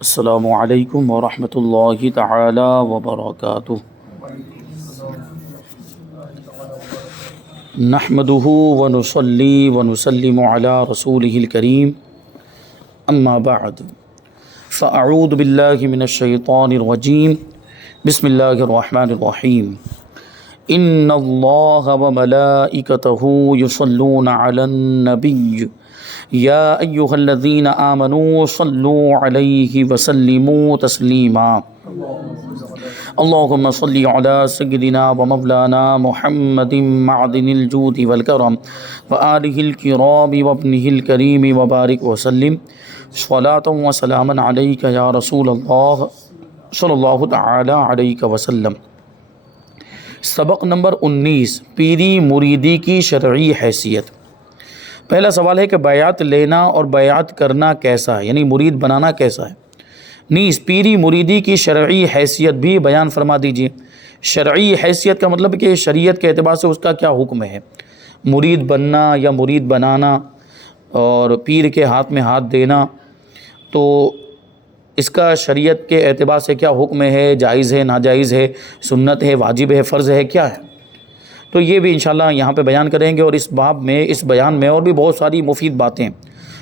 السلام علیکم ورحمۃ اللہ تعالی وبرکاتہ۔ نحمدہ ونصلی ونسلم علی رسولہ الکریم، اما بعد فاعوذ باللہ من الشیطان الرجیم، بسم اللہ الرحمن الرحیم۔ ان اللہ وملائکتہ یصلون علی النبی یا ایہا الذین آمنوا صلوا علیہ وسلموا تسلیما۔ اللہم صلی علی سیدنا ومولانا محمد معدن الجود والکرم وآلہ الکرام وابنہ الکریم وبارک وسلم صلاۃ وسلاما علیک یا رسول اللہ صلی اللہ تعالی علیہ وسلم۔ سبق نمبر 19، پیری مریدی کی شرعی حیثیت۔ پہلا سوال ہے کہ بیعت لینا اور بیعت کرنا کیسا ہے، یعنی مرید بنانا کیسا ہے۔ نیز پیری مریدی کی شرعی حیثیت بھی بیان فرما دیجیے۔ شرعی حیثیت کا مطلب کہ شریعت کے اعتبار سے اس کا کیا حکم ہے، مرید بننا یا مرید بنانا اور پیر کے ہاتھ میں ہاتھ دینا، تو اس کا شریعت کے اعتبار سے کیا حکم ہے، جائز ہے، ناجائز ہے، سنت ہے، واجب ہے، فرض ہے، کیا ہے۔ تو یہ بھی انشاءاللہ یہاں پہ بیان کریں گے، اور اس باب میں، اس بیان میں اور بھی بہت ساری مفید باتیں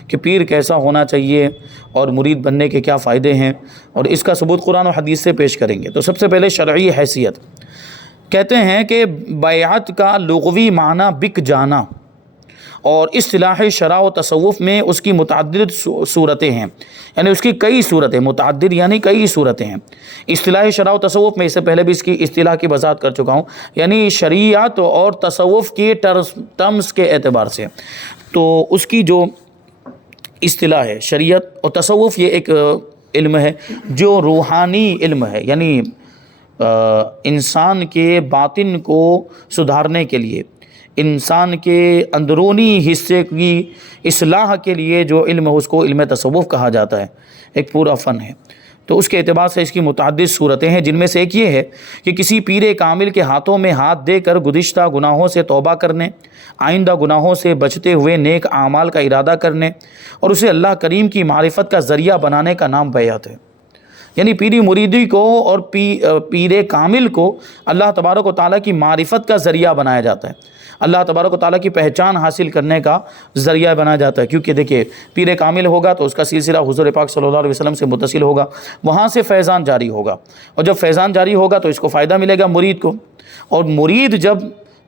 کہ پیر کیسا ہونا چاہیے اور مرید بننے کے کیا فائدے ہیں، اور اس کا ثبوت قرآن و حدیث سے پیش کریں گے۔ تو سب سے پہلے شرعی حیثیت، کہتے ہیں کہ بیعت کا لغوی معنی بک جانا، اور اصطلاح شرع و تصوف میں اس کی متعدد صورتیں ہیں، یعنی اس کی کئی صورتیں، متعدد یعنی کئی صورتیں ہیں۔ اصطلاح شرع و تصوف میں اس سے پہلے بھی اس کی اصطلاح کی وضاحت کر چکا ہوں، یعنی شریعت اور تصوف کی ٹرمز کے اعتبار سے۔ تو اس کی جو اصطلاح ہے، شریعت اور تصوف، یہ ایک علم ہے جو روحانی علم ہے، یعنی انسان کے باطن کو سدھارنے کے لیے، انسان کے اندرونی حصے کی اصلاح کے لیے جو علم ہے اس کو علم تصوف کہا جاتا ہے، ایک پورا فن ہے۔ تو اس کے اعتبار سے اس کی متعدد صورتیں ہیں، جن میں سے ایک یہ ہے کہ کسی پیر کامل کے ہاتھوں میں ہاتھ دے کر گزشتہ گناہوں سے توبہ کرنے، آئندہ گناہوں سے بچتے ہوئے نیک اعمال کا ارادہ کرنے، اور اسے اللہ کریم کی معرفت کا ذریعہ بنانے کا نام بیعت ہے۔ یعنی پیری مریدی کو اور پیر کامل کو اللہ تبارک و تعالیٰ کی معرفت کا ذریعہ بنایا جاتا ہے، اللہ تبارک و تعالیٰ کی پہچان حاصل کرنے کا ذریعہ بنایا جاتا ہے۔ کیونکہ دیکھیے، پیر کامل ہوگا تو اس کا سلسلہ حضور پاک صلی اللہ علیہ وسلم سے متصل ہوگا، وہاں سے فیضان جاری ہوگا، اور جب فیضان جاری ہوگا تو اس کو فائدہ ملے گا مرید کو، اور مرید جب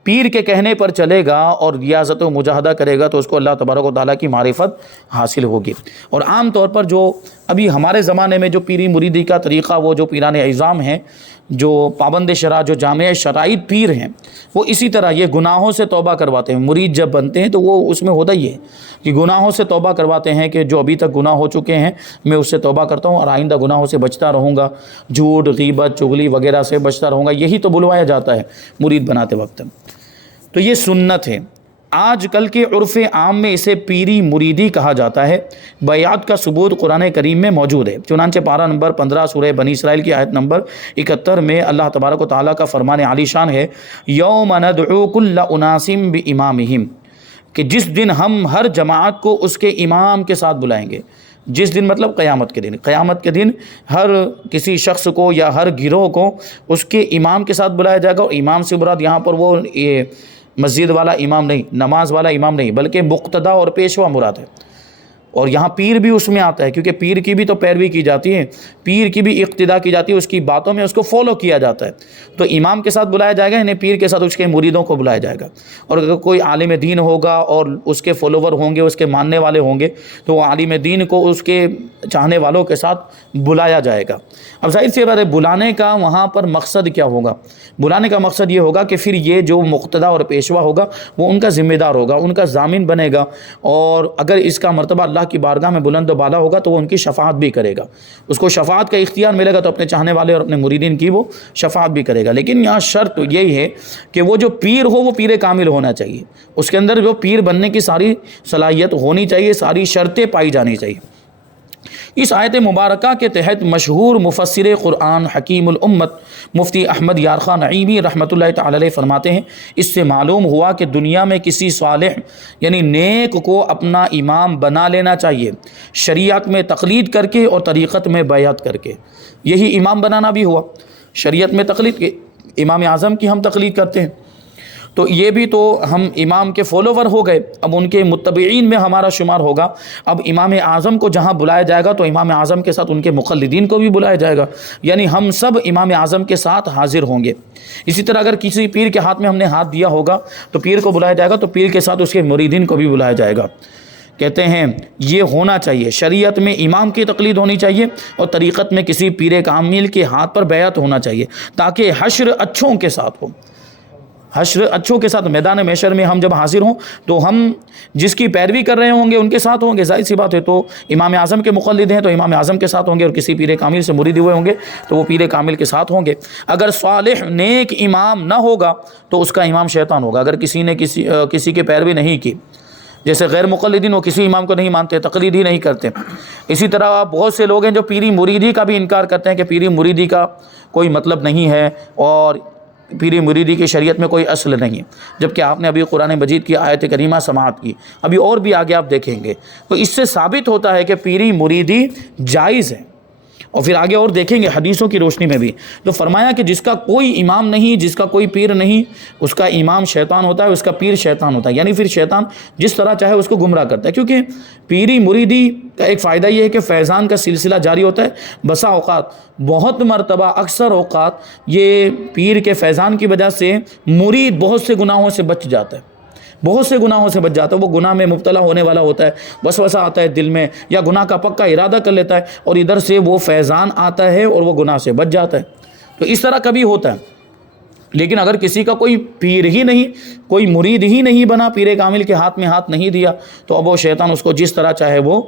پیر کے کہنے پر چلے گا اور ریاضت و مجاہدہ کرے گا تو اس کو اللہ تبارک و تعالیٰ کی معرفت حاصل ہوگی۔ اور عام طور پر جو ابھی ہمارے زمانے میں جو پیری مریدی کا طریقہ، وہ جو پیران اعظام ہیں، جو پابند شرع، جو جامع شرائط پیر ہیں، وہ اسی طرح یہ گناہوں سے توبہ کرواتے ہیں۔ مرید جب بنتے ہیں تو وہ اس میں ہوتا ہی ہے کہ گناہوں سے توبہ کرواتے ہیں کہ جو ابھی تک گناہ ہو چکے ہیں میں اس سے توبہ کرتا ہوں اور آئندہ گناہوں سے بچتا رہوں گا، جھوٹ، غیبت، چغلی وغیرہ سے بچتا رہوں گا، یہی تو بلوایا جاتا ہے مرید بناتے وقت۔ تو یہ سنت ہے۔ آج کل کے عرف عام میں اسے پیری مریدی کہا جاتا ہے۔ بیعت کا ثبوت قرآن کریم میں موجود ہے، چنانچہ پارہ نمبر 15 سورہ بنی اسرائیل کی آیت نمبر 71 میں اللہ تبارک و تعالیٰ کا فرمان عالی شان ہے، یوم ندعو کل اناس بامامہم، کہ جس دن ہم ہر جماعت کو اس کے امام کے ساتھ بلائیں گے۔ جس دن مطلب قیامت کے دن، قیامت کے دن ہر کسی شخص کو یا ہر گروہ کو اس کے امام کے ساتھ بلایا جائے گا۔ اور امام سے مراد یہاں پر وہ مسجد والا امام نہیں، نماز والا امام نہیں، بلکہ مقتدا اور پیشوا مراد ہے۔ اور یہاں پیر بھی اس میں آتا ہے، کیونکہ پیر کی بھی تو پیروی کی جاتی ہے، پیر کی بھی اقتدا کی جاتی ہے، اس کی باتوں میں اس کو فالو کیا جاتا ہے۔ تو امام کے ساتھ بلایا جائے گا، یعنی پیر کے ساتھ اس کے مریدوں کو بلایا جائے گا۔ اور اگر کوئی عالم دین ہوگا اور اس کے فالوور ہوں گے، اس کے ماننے والے ہوں گے، تو وہ عالم دین کو اس کے چاہنے والوں کے ساتھ بلایا جائے گا۔ اب ظاہر سی بات ہے، بلانے کا وہاں پر مقصد کیا ہوگا؟ بلانے کا مقصد یہ ہوگا کہ پھر یہ جو مقتدا اور پیشوا ہوگا وہ ان کا ذمہ دار ہوگا، ان کا ضامن بنے گا، اور اگر اس کا مرتبہ اللہ کی بارگاہ میں بلند و بالا ہوگا تو وہ ان کی شفاعت بھی کرے گا، اس کو شفاعت کا اختیار ملے گا، تو اپنے چاہنے والے اور اپنے مریدین کی وہ شفاعت بھی کرے گا۔ لیکن یہاں شرط یہی ہے کہ وہ جو پیر ہو وہ پیر کامل ہونا چاہیے، اس کے اندر جو پیر بننے کی ساری صلاحیت ہونی چاہیے، ساری شرطیں پائی جانی چاہیے۔ اس آیت مبارکہ کے تحت مشہور مفسر قرآن حکیم الامت مفتی احمد یارخان نعیمی رحمۃ اللہ تعالی علیہ فرماتے ہیں، اس سے معلوم ہوا کہ دنیا میں کسی صالح یعنی نیک کو اپنا امام بنا لینا چاہیے، شریعت میں تقلید کر کے اور طریقت میں بیعت کر کے۔ یہی امام بنانا بھی ہوا، شریعت میں تقلید کے، امام اعظم کی ہم تقلید کرتے ہیں تو یہ بھی تو ہم امام کے فالوور ہو گئے، اب ان کے متبعین میں ہمارا شمار ہوگا۔ اب امام اعظم کو جہاں بلایا جائے گا تو امام اعظم کے ساتھ ان کے مقلدین کو بھی بلایا جائے گا، یعنی ہم سب امام اعظم کے ساتھ حاضر ہوں گے۔ اسی طرح اگر کسی پیر کے ہاتھ میں ہم نے ہاتھ دیا ہوگا تو پیر کو بلایا جائے گا، تو پیر کے ساتھ اس کے مریدین کو بھی بلایا جائے گا۔ کہتے ہیں یہ ہونا چاہیے، شریعت میں امام کی تقلید ہونی چاہیے اور طریقت میں کسی پیر کامل کے ہاتھ پر بیعت ہونا چاہیے، تاکہ حشر اچھوں کے ساتھ ہو۔ حشر اچھوں کے ساتھ میدان محشر میں ہم جب حاضر ہوں تو ہم جس کی پیروی کر رہے ہوں گے ان کے ساتھ ہوں گے، ظاہر سی بات ہے۔ تو امام اعظم کے مقلد ہیں تو امام اعظم کے ساتھ ہوں گے، اور کسی پیر کامل سے مرید ہوئے ہوں گے تو وہ پیر کامل کے ساتھ ہوں گے۔ اگر صالح نیک امام نہ ہوگا تو اس کا امام شیطان ہوگا۔ اگر کسی نے کسی کی پیروی نہیں کی، جیسے غیر مقلدین وہ کسی امام کو نہیں مانتے، تقلید ہی نہیں کرتے، اسی طرح بہت سے لوگ ہیں جو پیری مریدی کا بھی انکار کرتے ہیں کہ پیری مریدی کا کوئی مطلب نہیں ہے اور پیری مریدی کی شریعت میں کوئی اصل نہیں، جبکہ آپ نے ابھی قرآن مجید کی آیت کریمہ سماعت کی، ابھی اور بھی آگے آپ دیکھیں گے۔ تو اس سے ثابت ہوتا ہے کہ پیری مریدی جائز ہے، اور پھر آگے اور دیکھیں گے حدیثوں کی روشنی میں بھی۔ تو فرمایا کہ جس کا کوئی امام نہیں، جس کا کوئی پیر نہیں، اس کا امام شیطان ہوتا ہے، اس کا پیر شیطان ہوتا ہے، یعنی پھر شیطان جس طرح چاہے اس کو گمراہ کرتا ہے۔ کیونکہ پیری مریدی کا ایک فائدہ یہ ہے کہ فیضان کا سلسلہ جاری ہوتا ہے۔ بسا اوقات، بہت مرتبہ، اکثر اوقات یہ پیر کے فیضان کی وجہ سے مرید بہت سے گناہوں سے بچ جاتا ہے، بہت سے گناہوں سے بچ جاتا ہے۔ وہ گناہ میں مبتلا ہونے والا ہوتا ہے، وسوسہ آتا ہے دل میں، یا گناہ کا پکا ارادہ کر لیتا ہے، اور ادھر سے وہ فیضان آتا ہے اور وہ گناہ سے بچ جاتا ہے۔ تو اس طرح کبھی ہوتا ہے۔ لیکن اگر کسی کا کوئی پیر ہی نہیں، کوئی مرید ہی نہیں بنا، پیر کامل کے ہاتھ میں ہاتھ نہیں دیا، تو اب وہ شیطان اس کو جس طرح چاہے وہ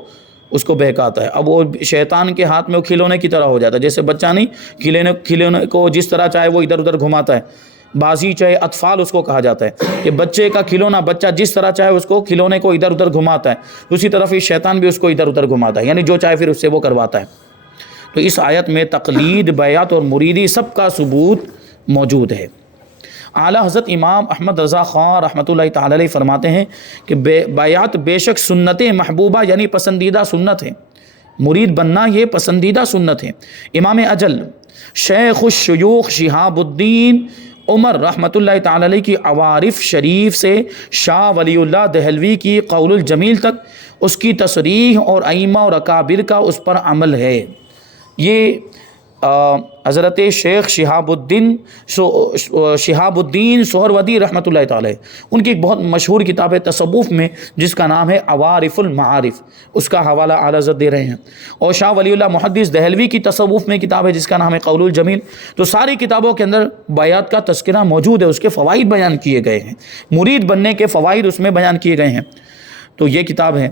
اس کو بہکاتا ہے۔ اب وہ شیطان کے ہاتھ میں وہ کھلونے کی طرح ہو جاتا ہے، جیسے بچہ نہیں کھلونے کو جس طرح چاہے وہ ادھر ادھر گھماتا ہے، بازی چاہے اطفال اس کو کہا جاتا ہے کہ بچے کا کھلونا، بچہ جس طرح چاہے اس کو کھلونے کو ادھر ادھر گھماتا ہے، اسی طرف اس شیطان بھی اس کو ادھر ادھر گھماتا ہے، یعنی جو چاہے پھر اس سے وہ کرواتا ہے۔ تو اس آیت میں تقلید، بیعت اور مریدی سب کا ثبوت موجود ہے۔ اعلیٰ حضرت امام احمد رضا خان رحمۃ اللہ تعالی علیہ فرماتے ہیں کہ بیعت بے شک سنت محبوبہ یعنی پسندیدہ سنت ہے، مرید بننا یہ پسندیدہ سنت ہے۔ امام اجل شیخ الشیوخ شہاب الدین عمر رحمۃ اللہ تعالی علیہ کی عوارف شریف سے شاہ ولی اللہ دہلوی کی قول الجمیل تک اس کی تصریح اور ائمہ اور اکابر کا اس پر عمل ہے۔ یہ حضرت شیخ شہاب الدین سہروردی رحمۃ اللہ تعالی ان کی ایک بہت مشہور کتاب ہے تصوف میں جس کا نام ہے عوارف المعارف، اس کا حوالہ اعلیٰ حضرت دے رہے ہیں۔ اور شاہ ولی اللہ محدث دہلوی کی تصوف میں کتاب ہے جس کا نام ہے قول الجمیل۔ تو ساری کتابوں کے اندر بیعت کا تذکرہ موجود ہے، اس کے فوائد بیان کیے گئے ہیں، مرید بننے کے فوائد اس میں بیان کیے گئے ہیں۔ تو یہ کتاب ہے،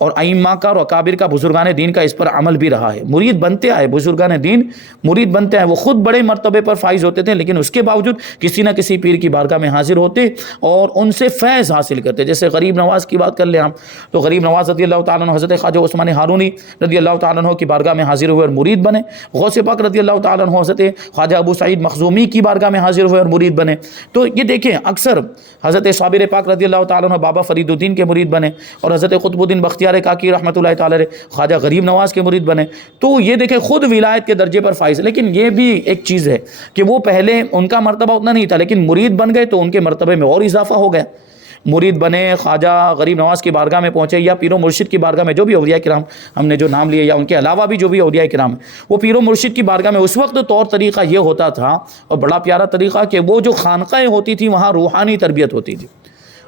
اور ائمہ کا اور اکابر کا بزرگان دین کا اس پر عمل بھی رہا ہے۔ مرید بنتے آئے، بزرگان دین مرید بنتے آئے، وہ خود بڑے مرتبے پر فائز ہوتے تھے، لیکن اس کے باوجود کسی نہ کسی پیر کی بارگاہ میں حاضر ہوتے اور ان سے فیض حاصل کرتے۔ جیسے غریب نواز کی بات کر لیں ہم، تو غریب نواز رضی اللہ تعالیٰ عنہ حضرت خواجہ عثمان ہارونی رضی اللہ تعالیٰ عنہ کی بارگاہ میں حاضر ہوئے اور مرید بنے۔ غوث پاک رضی اللہ تعالیٰ عنہ حضرت خواجہ ابو سعید مخزومی کی بارگاہ میں حاضر ہوئے اور مرید بنے۔ تو یہ دیکھیں، اکثر حضرت صابر پاک رضی اللہ تعالیٰ عنہ بابا فرید الدین کے مرید بنے، اور حضرت قطب الدین بختیار کاکی رحمۃ اللہ تعالی خواجہ غریب نواز کے مرید بنے۔ تو یہ دیکھیں خود ولایت کے درجے پر فائز، لیکن یہ بھی ایک چیز ہے کہ وہ پہلے ان کا مرتبہ اتنا نہیں تھا، لیکن مرید بن گئے تو ان کے مرتبے میں اور اضافہ ہو گیا۔ مرید بنے، خواجہ غریب نواز کی بارگاہ میں پہنچے، یا پیر و مرشد کی بارگاہ میں، جو بھی اولیاء کرام ہم نے جو نام لیے یا ان کے علاوہ بھی جو بھی اولیاء کرام وہ پیر و مرشد کی بارگاہ میں، اس وقت طور طریقہ یہ ہوتا تھا، اور بڑا پیارا طریقہ، کہ وہ جو خانقاہیں ہوتی تھی وہاں روحانی تربیت ہوتی تھی،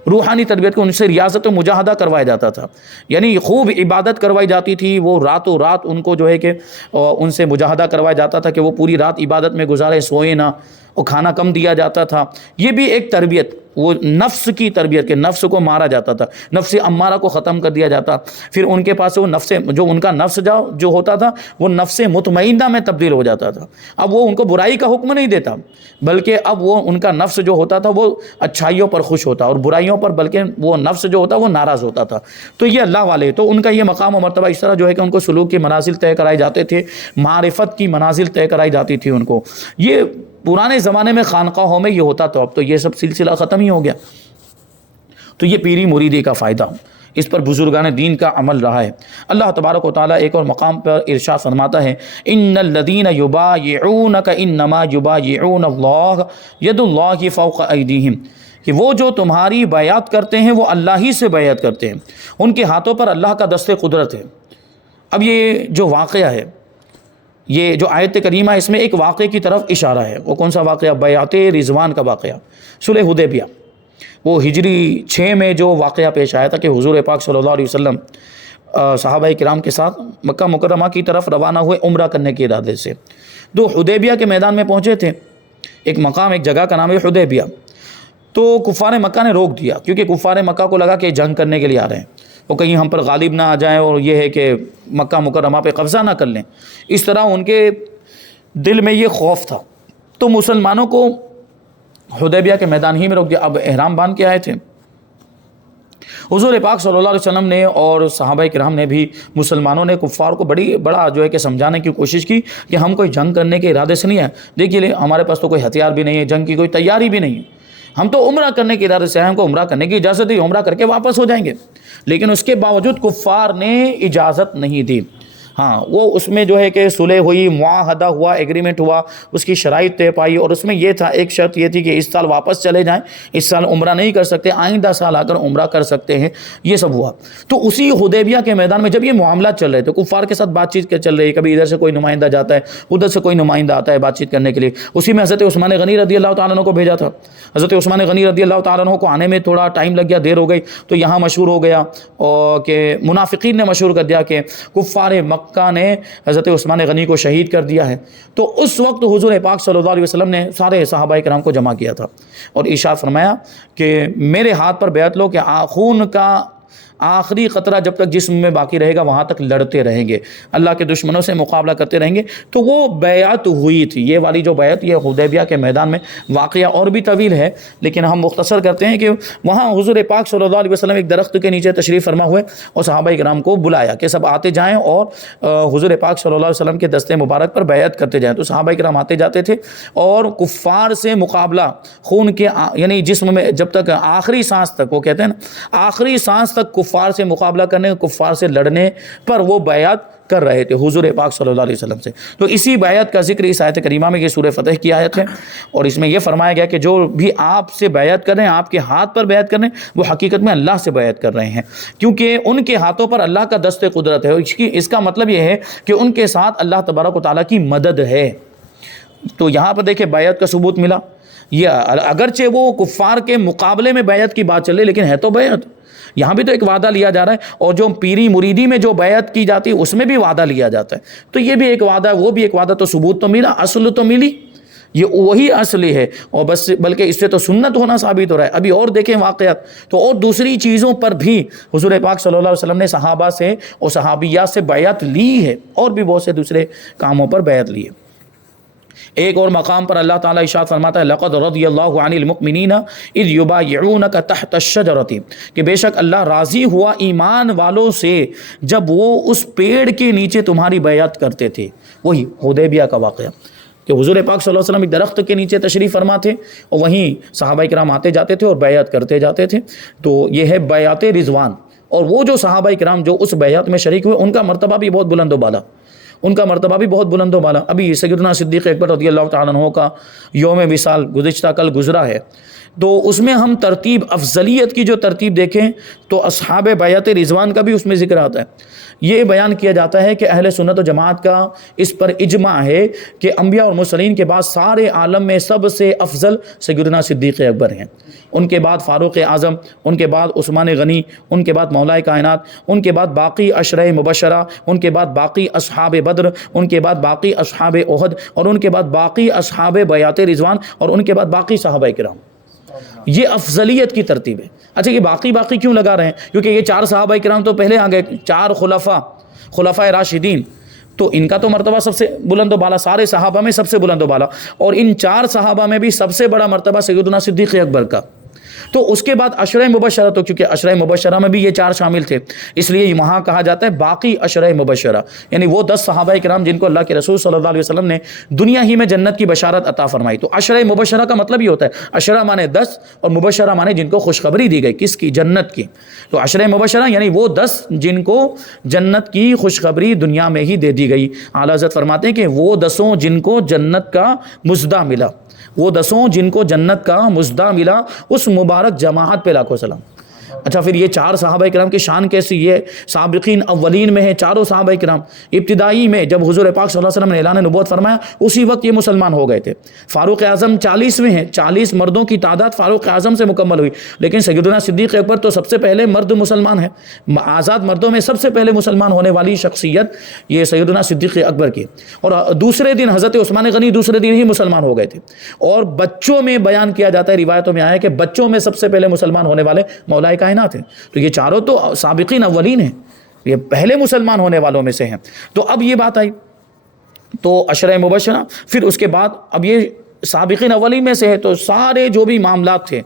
روحانی تربیت کو ان سے ریاضت و مجاہدہ کروایا جاتا تھا، یعنی خوب عبادت کروائی جاتی تھی۔ وہ راتوں رات ان کو جو ہے کہ ان سے مجاہدہ کروایا جاتا تھا کہ وہ پوری رات عبادت میں گزارے، سوئے نہ، اور کھانا کم دیا جاتا تھا. یہ بھی ایک تربیت، وہ نفس کی تربیت کے نفس کو مارا جاتا تھا، نفس امارہ کو ختم کر دیا جاتا. پھر ان کے پاس وہ نفس جو ان کا نفس جو ہوتا تھا وہ نفس مطمئنہ میں تبدیل ہو جاتا تھا. اب وہ ان کو برائی کا حکم نہیں دیتا، بلکہ اب وہ ان کا نفس جو ہوتا تھا وہ اچھائیوں پر خوش ہوتا اور برائیوں پر بلکہ وہ نفس جو ہوتا وہ ناراض ہوتا تھا. تو یہ اللہ والے، تو ان کا یہ مقام و مرتبہ اس طرح جو ہے کہ ان کو سلوک کی منازل طے کرائے جاتے تھے، معرفت کی منازل طے کرائی جاتی تھی ان کو. یہ پرانے زمانے میں خانقاہوں میں یہ ہوتا تھا، اب تو یہ سب سلسلہ ختم ہی ہو گیا. تو یہ پیری مریدی کا فائدہ، اس پر بزرگان دین کا عمل رہا ہے. اللہ تبارک و تعالیٰ ایک اور مقام پر ارشاد فرماتا ہے، ان الذین یبایعونک انما یبایعون اللہ ید اللہ فوق ایدیہم، کہ وہ جو تمہاری بیعت کرتے ہیں وہ اللہ ہی سے بیعت کرتے ہیں، ان کے ہاتھوں پر اللہ کا دست قدرت ہے. اب یہ جو واقعہ ہے، یہ جو آیت کریمہ اس میں ایک واقعے کی طرف اشارہ ہے. وہ کون سا واقعہ؟ بیعت رضوان کا واقعہ، صلح حدیبیہ. وہ ہجری 6 میں جو واقعہ پیش آیا تھا کہ حضور پاک صلی اللہ علیہ وسلم صحابہ کرام کے ساتھ مکہ مکرمہ کی طرف روانہ ہوئے عمرہ کرنے کے ارادے سے. تو حدیبیہ کے میدان میں پہنچے تھے، ایک مقام، ایک جگہ کا نام ہے حدیبیہ. تو کفار مکہ نے روک دیا، کیونکہ کفار مکہ کو لگا کہ جنگ کرنے کے لیے آ رہے ہیں، وہ کہیں ہم پر غالب نہ آ جائیں اور یہ ہے کہ مکہ مکرمہ پہ قبضہ نہ کر لیں. اس طرح ان کے دل میں یہ خوف تھا. تو مسلمانوں کو حدیبیہ کے میدان ہی میں روک دیا. اب احرام باندھ کے آئے تھے. حضور پاک صلی اللہ علیہ وسلم نے اور صحابہ کرام نے بھی مسلمانوں نے کفار کو بڑا جو ہے کہ سمجھانے کی کوشش کی کہ ہم کوئی جنگ کرنے کے ارادے سے نہیں آئے. دیکھیے ہمارے پاس تو کوئی ہتھیار بھی نہیں ہے، جنگ کی کوئی تیاری بھی نہیں ہے، ہم تو عمرہ کرنے کے ارادے سے آئے، ہم کو عمرہ کرنے کی اجازت دی، عمرہ کر کے واپس ہو جائیں گے. لیکن اس کے باوجود کفار نے اجازت نہیں دی. ہاں، وہ اس میں جو ہے کہ صلح ہوئی، معاہدہ ہوا، ایگریمنٹ ہوا، اس کی شرائط طے پائی، اور اس میں یہ تھا، ایک شرط یہ تھی کہ اس سال واپس چلے جائیں، اس سال عمرہ نہیں کر سکتے، آئندہ سال آ کر عمرہ کر سکتے ہیں. یہ سب ہوا. تو اسی حدیبیہ کے میدان میں جب یہ معاملات چل رہے تھے، کفار کے ساتھ بات چیت چل رہی ہے، کبھی ادھر سے کوئی نمائندہ جاتا ہے، ادھر سے کوئی نمائندہ آتا ہے بات چیت کرنے کے لیے. اسی میں حضرت عثمان غنی رضی اللہ تعالیٰ عنہ کو بھیجا تھا. حضرت عثمان غنی رضی اللہ تعالیٰ عنہ کو آنے میں تھوڑا ٹائم لگ گیا، دیر ہو گئی. تو یہاں مشہور ہو گیا اور کہ منافقین نے مشہور کر دیا کہ کفار مکہ نے حضرت عثمان غنی کو شہید کر دیا ہے. تو اس وقت حضور پاک صلی اللہ علیہ وسلم نے سارے صحابہ کرام کو جمع کیا تھا اور ارشاد فرمایا کہ میرے ہاتھ پر بیعت لو کہ خون کا آخری قطرہ جب تک جسم میں باقی رہے گا وہاں تک لڑتے رہیں گے، اللہ کے دشمنوں سے مقابلہ کرتے رہیں گے. تو وہ بیعت ہوئی تھی. یہ والی جو بیعت، یہ حدیبیہ کے میدان میں، واقعہ اور بھی طویل ہے لیکن ہم مختصر کرتے ہیں کہ وہاں حضور پاک صلی اللہ علیہ وسلم ایک درخت کے نیچے تشریف فرما ہوئے اور صحابہ کرام کو بلایا کہ سب آتے جائیں اور حضور پاک صلی اللہ علیہ وسلم کے دستے مبارک پر بیعت کرتے جائیں. تو صحابہ کرام آتے جاتے تھے اور کفار سے مقابلہ، خون کے یعنی جسم میں جب تک آخری سانس تک، وہ کہتے ہیں نا آخری سانس تک کفار سے مقابلہ کرنے، کفار سے لڑنے پر وہ بیعت کر رہے تھے حضور پاک صلی اللہ علیہ وسلم سے. تو اسی بیعت کا ذکر اس آیت کریمہ میں، یہ سورہ فتح کی آیت ہے، اور اس میں یہ فرمایا گیا کہ جو بھی آپ سے بیعت کر رہے ہیں، آپ کے ہاتھ پر بیعت کر رہے ہیں، وہ حقیقت میں اللہ سے بیعت کر رہے ہیں، کیونکہ ان کے ہاتھوں پر اللہ کا دست قدرت ہے. اس کا مطلب یہ ہے کہ ان کے ساتھ اللہ تبارک و تعالیٰ کی مدد ہے. تو یہاں پر دیکھیں بیعت کا ثبوت ملا. یہ اگرچہ وہ کفار کے مقابلے میں بیعت کی بات چل رہی، لیکن ہے تو بیعت. یہاں بھی تو ایک وعدہ لیا جا رہا ہے، اور جو پیری مریدی میں جو بیعت کی جاتی ہے اس میں بھی وعدہ لیا جاتا ہے. تو یہ بھی ایک وعدہ، وہ بھی ایک وعدہ. تو ثبوت تو ملا، اصل تو ملی، یہ وہی اصلی ہے. اور بس بلکہ اس سے تو سنت ہونا ثابت ہو رہا ہے. ابھی اور دیکھیں واقعات، تو اور دوسری چیزوں پر بھی حضور پاک صلی اللہ علیہ وسلم نے صحابہ سے اور صحابیات سے بیعت لی ہے، اور بھی بہت سے دوسرے کاموں پر بیعت لی ہے. ایک اور مقام پر اللہ تعالیٰ ارشاد فرماتا ہے، لقد رضی اللہ عن المؤمنین اذ یبایعونک تحت الشجرۃ، کہ بے شک اللہ راضی ہوا ایمان والوں سے جب وہ اس پیڑ کے نیچے تمہاری بیعت کرتے تھے. وہی حدیبیہ کا واقعہ کہ حضور پاک صلی اللہ علیہ وسلم ایک درخت کے نیچے تشریف فرما تھے اور وہیں صحابہ کرام آتے جاتے تھے اور بیعت کرتے جاتے تھے. تو یہ ہے بیعت رضوان. اور وہ جو صحابہ کرام جو اس بیعت میں شریک ہوئے، ان کا مرتبہ بھی بہت بلند و بالا، ان کا مرتبہ بھی بہت بلند و بالا. ابھی سیدنا صدیق اکبر رضی اللہ تعالیٰ عنہ کا یوم وصال گزشتہ کل گزرا ہے. تو اس میں ہم ترتیب افضلیت کی جو ترتیب دیکھیں تو اصحاب بیعت رضوان کا بھی اس میں ذکر آتا ہے۔ یہ بیان کیا جاتا ہے کہ اہل سنت و جماعت کا اس پر اجماع ہے کہ انبیاء اور مرسلین کے بعد سارے عالم میں سب سے افضل سیدنا صدیق اکبر ہیں، ان کے بعد فاروق اعظم، ان کے بعد عثمان غنی، ان کے بعد مولا کائنات، ان کے بعد باقی عشرہ مبشرہ، ان کے بعد باقی اصحاب بدر، ان کے بعد باقی اصحاب احد، اور ان کے بعد باقی اصحاب بیعت رضوان، اور ان کے بعد باقی صحابہ کرام۔ یہ افضلیت کی ترتیب ہے۔ اچھا یہ باقی کیوں لگا رہے ہیں؟ کیونکہ یہ 4 صحابہ کرام تو پہلے آ گئے، 4 خلفاء راشدین، تو ان کا تو مرتبہ سب سے بلند و بالا، سارے صحابہ میں سب سے بلند و بالا، اور ان 4 صحابہ میں بھی سب سے بڑا مرتبہ سیدنا صدیق اکبر کا۔ تو اس کے بعد عشرہ مبشرہ، تو کیونکہ عشرہ مبشرہ میں بھی یہ 4 شامل تھے، اس لیے وہاں کہا جاتا ہے باقی عشرہ مبشرہ، یعنی وہ 10 صحابہ کرام جن کو اللہ کے رسول صلی اللہ علیہ وسلم نے دنیا ہی میں جنت کی بشارت عطا فرمائی۔ تو عشرہ مبشرہ کا مطلب یہ ہوتا ہے، عشرہ مانے 10 اور مبشرہ مانے جن کو خوشخبری دی گئی، کس کی؟ جنت کی۔ تو عشرہ مبشرہ یعنی وہ 10 جن کو جنت کی خوشخبری دنیا میں ہی دے دی گئی۔ اعلیٰ حضرت فرماتے ہیں کہ وہ 10 جن کو جنت کا مژدہ ملا، وہ 10 جن کو جنت کا مژدہ ملا، اس مبارک جماعت پہ لاکھوں سلام۔ اچھا پھر یہ 4 صحابہ کرام کی شان کیسی؟ یہ سابقین اولین میں ہیں، چاروں صحابہ کرام۔ ابتدائی میں جب حضور پاک صلی اللہ علیہ وسلم نے اعلان نبوت فرمایا اسی وقت یہ مسلمان ہو گئے تھے۔ فاروق اعظم 40 میں ہیں، 40 مردوں کی تعداد فاروق اعظم سے مکمل ہوئی، لیکن سیدنا صدیق اکبر تو سب سے پہلے مرد مسلمان ہیں، آزاد مردوں میں سب سے پہلے مسلمان ہونے والی شخصیت یہ سیدنا صدیق اکبر کی۔ اور دوسرے دن حضرت عثمان غنی دوسرے دن ہی مسلمان ہو گئے تھے۔ اور بچوں میں بیان کیا جاتا ہے، روایتوں میں آیا ہے کہ بچوں میں سب سے پہلے مسلمان ہونے والے مولا کائنات ہیں۔ تو یہ چاروں تو سابقین اولین ہیں، یہ پہلے مسلمان ہونے والوں میں سے ہیں۔ تو اب یہ بات آئی تو عشرہ مبشرہ، پھر اس کے بعد اب یہ سابقین اولین میں سے ہے، تو سارے جو بھی معاملات تھے،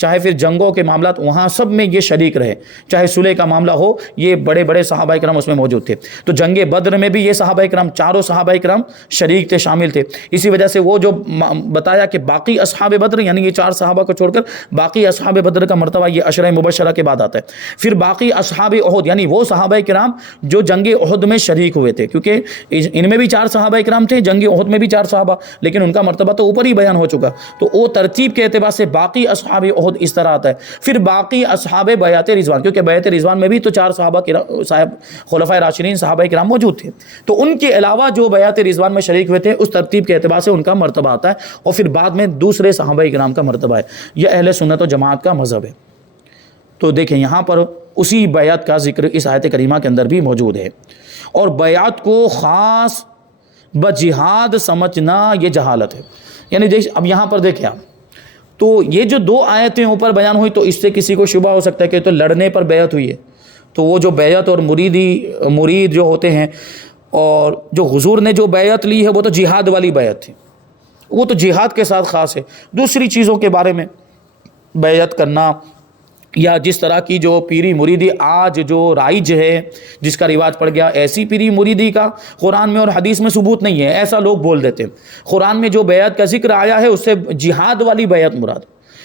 چاہے پھر جنگوں کے معاملات، وہاں سب میں یہ شریک رہے، چاہے صلح کا معاملہ ہو، یہ بڑے بڑے صحابہ کرام اس میں موجود تھے۔ تو جنگ بدر میں بھی یہ صحابہ کرام، 4 صحابہ کرام شریک تھے، شامل تھے۔ اسی وجہ سے وہ جو بتایا کہ باقی اصحاب بدر، یعنی یہ 4 صحابہ کو چھوڑ کر باقی اصحاب بدر کا مرتبہ یہ عشرہ مبشرہ کے بعد آتا ہے۔ پھر باقی اصحاب احد، یعنی وہ صحابہ کرام جو جنگ احد میں شریک ہوئے تھے، کیونکہ ان میں بھی 4 صحابہ کرام تھے، جنگ احد میں بھی 4 صحابہ، لیکن ان کا مرتبہ تو اوپر ہی بیان ہو چکا۔ تو وہ ترتیب کے اعتبار سے باقی اصحاب احد اس طرح آتا ہے۔ پھر باقی اصحاب بیعت رضوان، کیونکہ بیعت رضوان میں بھی تو 4 خلفائے راشدین صحابہ کرام موجود تھے، تو ان کے علاوہ جو بیعت رضوان میں شریک ہوئے تھے اس ترتیب کے اعتبار سے ان کا مرتبہ آتا ہے، اور پھر بعد میں دوسرے صحابہ کرام کا مرتبہ ہے۔ یہ اہل سنت و جماعت کا مذہب ہے۔ تو دیکھیں یہاں پر اسی بیعت کا ذکر اس آیت کریمہ کے اندر بھی موجود ہے، اور بیعت کو خاص بجہاد سمجھنا یہ جہالت ہے۔ یعنی اب یہاں پر دیکھیں آپ، تو یہ جو 2 آیتیں اوپر بیان ہوئی، تو اس سے کسی کو شبہ ہو سکتا ہے کہ تو لڑنے پر بیعت ہوئی ہے۔ تو وہ جو بیعت اور مرید جو ہوتے ہیں، اور جو حضور نے جو بیعت لی ہے وہ تو جہاد والی بیعت تھی، وہ تو جہاد کے ساتھ خاص ہے۔ دوسری چیزوں کے بارے میں بیعت کرنا، یا جس طرح کی جو پیری مریدی آج جو رائج ہے، جس کا رواج پڑ گیا، ایسی پیری مریدی کا قرآن میں اور حدیث میں ثبوت نہیں ہے، ایسا لوگ بول دیتے ہیں۔ قرآن میں جو بیعت کا ذکر آیا ہے اس سے جہاد والی بیعت مراد،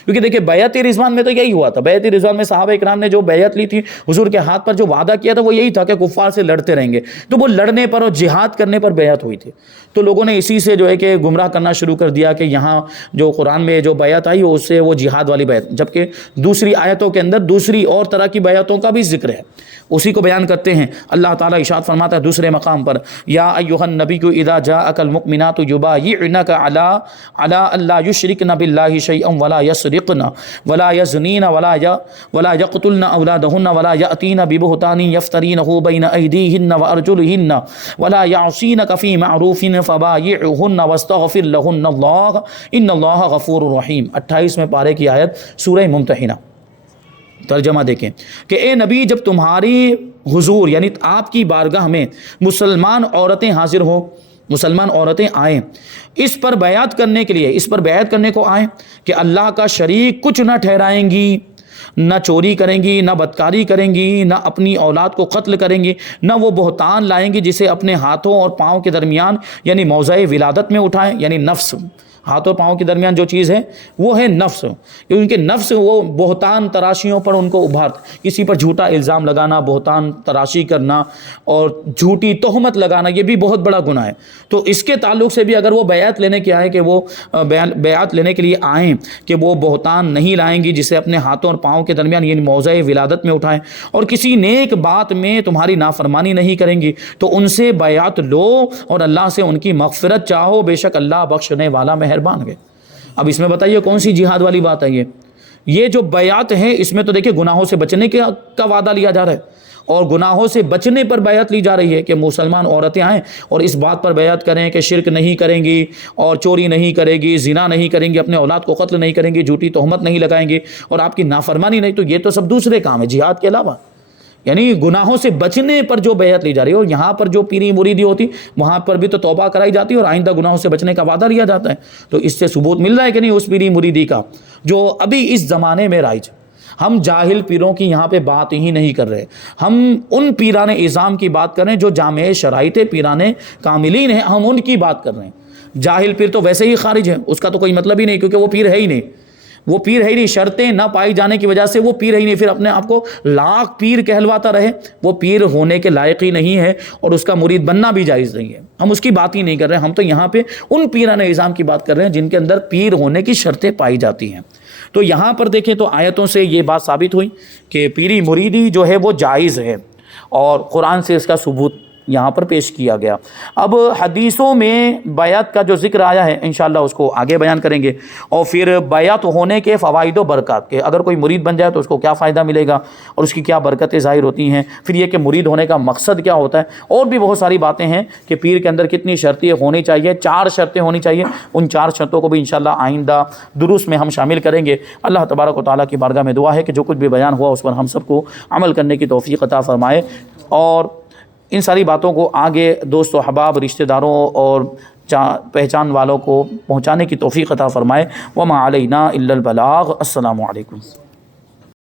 کیونکہ دیکھیں بیعت رضوان میں تو یہی ہوا تھا۔ بیعت رضوان میں صحابہ اکرام نے جو بیعت لی تھی، حضور کے ہاتھ پر جو وعدہ کیا تھا وہ یہی تھا کہ کفار سے لڑتے رہیں گے، تو وہ لڑنے پر اور جہاد کرنے پر بیعت ہوئی تھی۔ تو لوگوں نے اسی سے جو ہے کہ گمراہ کرنا شروع کر دیا کہ یہاں جو قرآن میں جو بیعت آئی اس سے وہ جہاد والی بیعت، جبکہ دوسری آیتوں کے اندر دوسری اور طرح کی بیعتوں کا بھی ذکر ہے، اسی کو بیان کرتے ہیں۔ اللہ تعالیٰ ارشاد فرماتا ہے دوسرے مقام پر، یا ایھا النبی اذا جاءک المؤمنات یبایعنک علی الا یشرکن باللہ شیئا ولا یسرقن ولا یزنین ولا یقتلن اولادہن ولا یأتین ببہتان یفترینہ بین ایدیہن وارجلہن ولا یعصینک فی معروف فبایعہن واستغفر لہن اللہ ان اللہ غفور رحیم۔ 28ویں پارے کی آیت سورہ ممتحنہ۔ ترجمہ دیکھیں کہ اے نبی، جب تمہاری حضور یعنی آپ کی بارگاہ میں مسلمان عورتیں حاضر ہوں، مسلمان عورتیں آئیں اس پر بیعت کرنے کے لیے، اس پر بیعت کرنے کو آئیں کہ اللہ کا شریک کچھ نہ ٹھہرائیں گی، نہ چوری کریں گی، نہ بدکاری کریں گی، نہ اپنی اولاد کو قتل کریں گی، نہ وہ بہتان لائیں گی جسے اپنے ہاتھوں اور پاؤں کے درمیان یعنی موضع ولادت میں اٹھائیں، یعنی نفس ہاتھ اور پاؤں کے درمیان جو چیز ہے وہ ہے نفس، کیونکہ نفس وہ بہتان تراشیوں پر ان کو ابھارتا، کسی پر جھوٹا الزام لگانا، بہتان تراشی کرنا اور جھوٹی تہمت لگانا، یہ بھی بہت بڑا گناہ ہے۔ تو اس کے تعلق سے بھی اگر وہ بیعت لینے کے آئے کہ وہ بیعت لینے کے لیے آئیں کہ وہ بہتان نہیں لائیں گی جسے اپنے ہاتھوں اور پاؤں کے درمیان یہ موضع ولادت میں اٹھائیں، اور کسی نیک بات میں تمہاری نافرمانی نہیں کریں گی، تو ان سے بیعت لو اور اللہ سے ان کی مغفرت چاہو، بے شک اللہ بخشنے والا مہربان ہے۔ اب اس میں بتائیے کون سی جہاد والی بات ہے یہ جو بیعت ہے اس میں تو دیکھیں گناہوں سے بچنے کا وعدہ لیا جا رہا ہے، اور گناہوں سے بچنے پر بیعت لی جا رہی ہے کہ مسلمان عورتیں آئیں اور اس بات پر بیعت کریں کہ شرک نہیں کریں گی اور چوری نہیں کریں گی، زنا نہیں کریں گی، اپنے اولاد کو قتل نہیں کریں گی، جھوٹی تہمت نہیں لگائیں گی اور آپ کی نافرمانی نہیں۔ تو یہ تو سب دوسرے کام ہے جہاد کے علاوہ، یعنی گناہوں سے بچنے پر جو بیعت لی جا رہی ہے۔ اور یہاں پر جو پیری مریدی ہوتی وہاں پر بھی تو توبہ کرائی جاتی ہے اور آئندہ گناہوں سے بچنے کا وعدہ لیا جاتا ہے۔ تو اس سے ثبوت مل رہا ہے کہ نہیں اس پیری مریدی کا جو ابھی اس زمانے میں رائج۔ ہم جاہل پیروں کی یہاں پہ بات ہی نہیں کر رہے، ہم ان پیران اعظام کی بات کر رہے ہیں جو جامع شرائط پیران کاملین ہیں، ہم ان کی بات کر رہے ہیں۔ جاہل پیر تو ویسے ہی خارج ہے، اس کا تو کوئی مطلب ہی نہیں، کیونکہ وہ پیر ہے ہی نہیں، وہ پیر ہے ہی نہیں، شرطیں نہ پائی جانے کی وجہ سے وہ پیر ہے ہی نہیں۔ پھر اپنے آپ کو لاکھ پیر کہلواتا رہے، وہ پیر ہونے کے لائق ہی نہیں ہے اور اس کا مرید بننا بھی جائز نہیں ہے۔ ہم اس کی بات ہی نہیں کر رہے، ہم تو یہاں پہ ان پیران اعظام کی بات کر رہے ہیں جن کے اندر پیر ہونے کی شرطیں پائی جاتی ہیں۔ تو یہاں پر دیکھیں تو آیتوں سے یہ بات ثابت ہوئی کہ پیری مریدی جو ہے وہ جائز ہے، اور قرآن سے اس کا ثبوت یہاں پر پیش کیا گیا۔ اب حدیثوں میں بیعت کا جو ذکر آیا ہے انشاءاللہ اس کو آگے بیان کریں گے، اور پھر بیعت ہونے کے فوائد و برکات کہ اگر کوئی مرید بن جائے تو اس کو کیا فائدہ ملے گا اور اس کی کیا برکتیں ظاہر ہوتی ہیں، پھر یہ کہ مرید ہونے کا مقصد کیا ہوتا ہے، اور بھی بہت ساری باتیں ہیں کہ پیر کے اندر کتنی شرطیں ہونی چاہیے، 4 شرطیں ہونی چاہیے۔ ان 4 شرطوں کو بھی انشاءاللہ آئندہ دروس میں ہم شامل کریں گے۔ اللہ تبارک و تعالیٰ کی بارگاہ میں دعا ہے کہ جو کچھ بھی بیان ہوا اس پر ہم سب کو عمل کرنے کی توفیق عطا فرمائے، اور ان ساری باتوں کو آگے دوست و احباب، رشتہ داروں اور پہچان والوں کو پہنچانے کی توفیق عطا فرمائے۔ وما علینا الا البلاغ۔ السلام علیکم۔